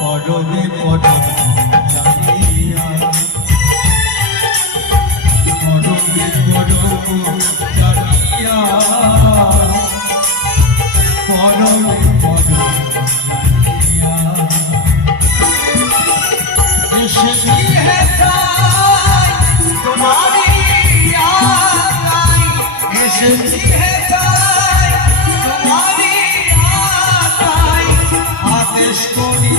পরমে পরম জানিয়া পরমে পরম জানিয়া পরমে পরম জানিয়া এসেছি হে তাই তোমারি আগাই এসেছি হে তাই তোমারি আগাই আদেশ করি